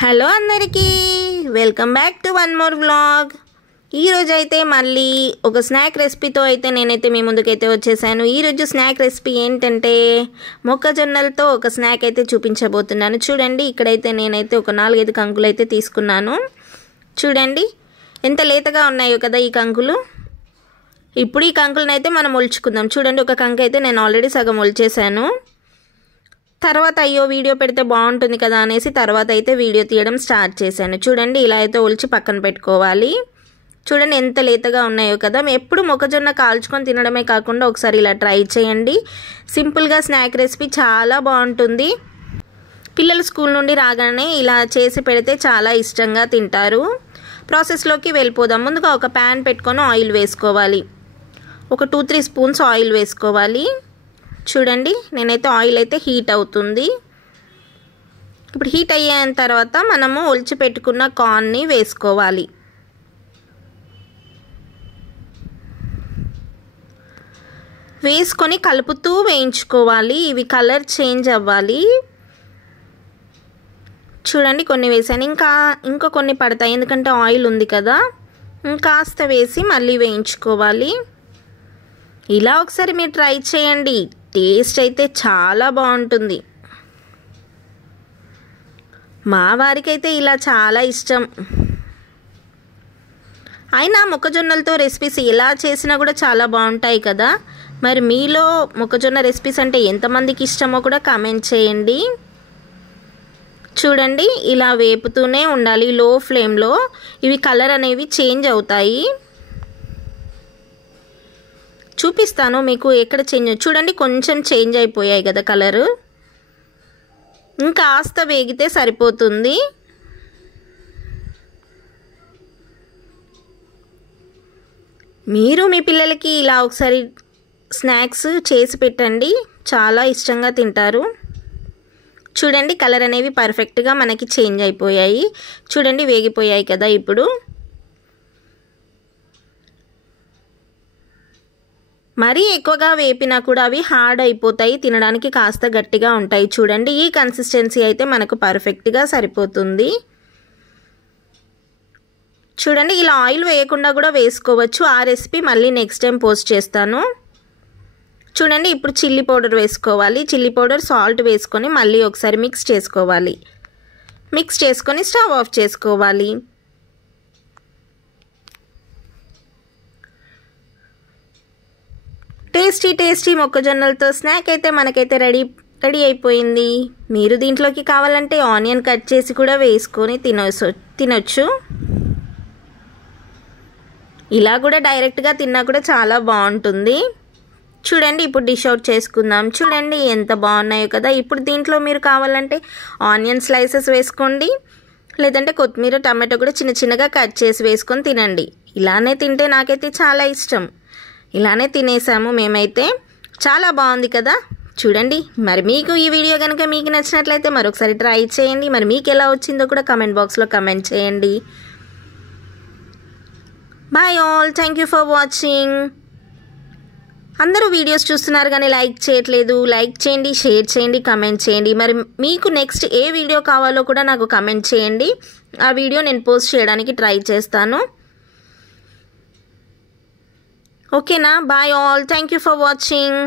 Hello అందరికీ welcome back to one more vlog. ఈరోజు అయితే మళ్ళీ ఒక స్నాక్ రెసిపీతో అయితే నేనైతే మీ ముందుకైతే వచ్చేసాను. ఈరోజు స్నాక్ రెసిపీ ఏంటంటే మొక్కజొన్నలతో ఒక స్నాక్ అయితే చూపించబోతున్నాను. చూడండి, ఇక్కడైతే నేనైతే ఒక 4-5 కంకులు అయితే తీసుకున్నాను. చూడండి ఎంత లేతగా ఉన్నాయో కదా ఈ కంకులు. ఇప్పుడు ఈ కంకులను అయితే మనం ఒలుచుకుందాం. చూడండి, ఒక కంకు అయితే నేను ఆల్రెడీ సగం ఒలిచేసాను. తర్వాత అయ్యో వీడియో పెడితే బాగుంటుంది కదా అనేసి తర్వాత అయితే వీడియో తీయడం స్టార్ట్ చేశాను. చూడండి, ఇలా అయితే ఒలిచి పక్కన పెట్టుకోవాలి. చూడండి ఎంత లేతగా ఉన్నాయో కదా. ఎప్పుడు మొక్కజొన్న కాల్చుకొని తినడమే కాకుండా ఒకసారి ఇలా ట్రై చేయండి. సింపుల్గా స్నాక్ రెసిపీ చాలా బాగుంటుంది. పిల్లలు స్కూల్ నుండి రాగానే ఇలా చేసి పెడితే చాలా ఇష్టంగా తింటారు. ప్రాసెస్లోకి వెళ్ళిపోదాం. ముందుగా ఒక ప్యాన్ పెట్టుకొని ఆయిల్ వేసుకోవాలి. ఒక 2-3 స్పూన్స్ ఆయిల్ వేసుకోవాలి. చూడండి, నేనైతే ఆయిల్ అయితే హీట్ అవుతుంది. ఇప్పుడు హీట్ అయిన తర్వాత మనము ఒలిచి పెట్టుకున్న కార్న్ని వేసుకోవాలి. వేసుకొని కలుపుతూ వేయించుకోవాలి. ఇవి కలర్ చేంజ్ అవ్వాలి. చూడండి, కొన్ని వేసాను, ఇంకా కొన్ని పడతాయి ఎందుకంటే ఆయిల్ ఉంది కదా. కాస్త వేసి మళ్ళీ వేయించుకోవాలి. ఇలా ఒకసారి మీరు ట్రై చేయండి. టేస్ట్ అయితే చాలా బాగుంటుంది. మా వారికి అయితే ఇలా చాలా ఇష్టం. అయినా మొక్కజొన్నలతో రెసిపీస్ ఎలా చేసినా కూడా చాలా బాగుంటాయి కదా. మరి మీలో మొక్కజొన్న రెసిపీస్ అంటే ఎంతమందికి ఇష్టమో కూడా కామెంట్ చేయండి. చూడండి, ఇలా వేపుతూనే ఉండాలి లో ఫ్లేమ్లో. ఇవి కలర్ అనేవి చేంజ్ అవుతాయి. చూపిస్తాను మీకు ఎక్కడ చేంజ్. చూడండి, కొంచెం చేంజ్ అయిపోయాయి కదా కలరు. ఇంకాస్త వేగితే సరిపోతుంది. మీరు మీ పిల్లలకి ఇలా ఒకసారి స్నాక్స్ చేసి పెట్టండి, చాలా ఇష్టంగా తింటారు. చూడండి, కలర్ అనేవి పర్ఫెక్ట్గా మనకి చేంజ్ అయిపోయాయి. చూడండి, వేగిపోయాయి కదా. ఇప్పుడు మరీ ఎక్కువగా వేపినా కూడా అవి హార్డ్ అయిపోతాయి, తినడానికి కాస్త గట్టిగా ఉంటాయి. చూడండి, ఈ కన్సిస్టెన్సీ అయితే మనకు పర్ఫెక్ట్గా సరిపోతుంది. చూడండి, ఇలా ఆయిల్ వేయకుండా కూడా వేసుకోవచ్చు. ఆ రెసిపీ మళ్ళీ నెక్స్ట్ టైం పోస్ట్ చేస్తాను. చూడండి, ఇప్పుడు చిల్లీ పౌడర్ వేసుకోవాలి. చిల్లీ పౌడర్, సాల్ట్ వేసుకొని మళ్ళీ ఒకసారి మిక్స్ చేసుకోవాలి. మిక్స్ చేసుకొని స్టవ్ ఆఫ్ చేసుకోవాలి. టేస్టీ మొక్కజొన్నలతో స్నాక్ అయితే మనకైతే రెడీ అయిపోయింది. మీరు దీంట్లోకి కావాలంటే ఆనియన్ కట్ చేసి కూడా వేసుకొని తినొచ్చు. ఇలా కూడా డైరెక్ట్గా తిన్నా కూడా చాలా బాగుంటుంది. చూడండి, ఇప్పుడు డిష్ అవుట్ చేసుకుందాం. చూడండి ఎంత బాగున్నాయో కదా. ఇప్పుడు దీంట్లో మీరు కావాలంటే ఆనియన్ స్లైసెస్ వేసుకోండి, లేదంటే కొత్తిమీర, టమాటో కూడా చిన్నగా కట్ చేసి వేసుకొని తినండి. ఇలానే తింటే నాకైతే చాలా ఇష్టం. ఇలానే తినేసాము మేమైతే. చాలా బాగుంది కదా. చూడండి, మరి మీకు ఈ వీడియో కనుక మీకు నచ్చినట్లయితే మరొకసారి ట్రై చేయండి. మరి మీకు ఎలా వచ్చిందో కూడా కామెంట్ బాక్స్లో కామెంట్ చేయండి. Bye all, thank you for watching. అందరూ వీడియోస్ చూస్తున్నారు కానీ లైక్ చేయట్లేదు. లైక్ చేయండి, షేర్ చేయండి, కామెంట్ చేయండి. మరి మీకు నెక్స్ట్ ఏ వీడియో కావాలో కూడా నాకు కామెంట్ చేయండి. ఆ వీడియో నేను పోస్ట్ చేయడానికి ట్రై చేస్తాను. ఓకేనా? Bye all, thank you for watching.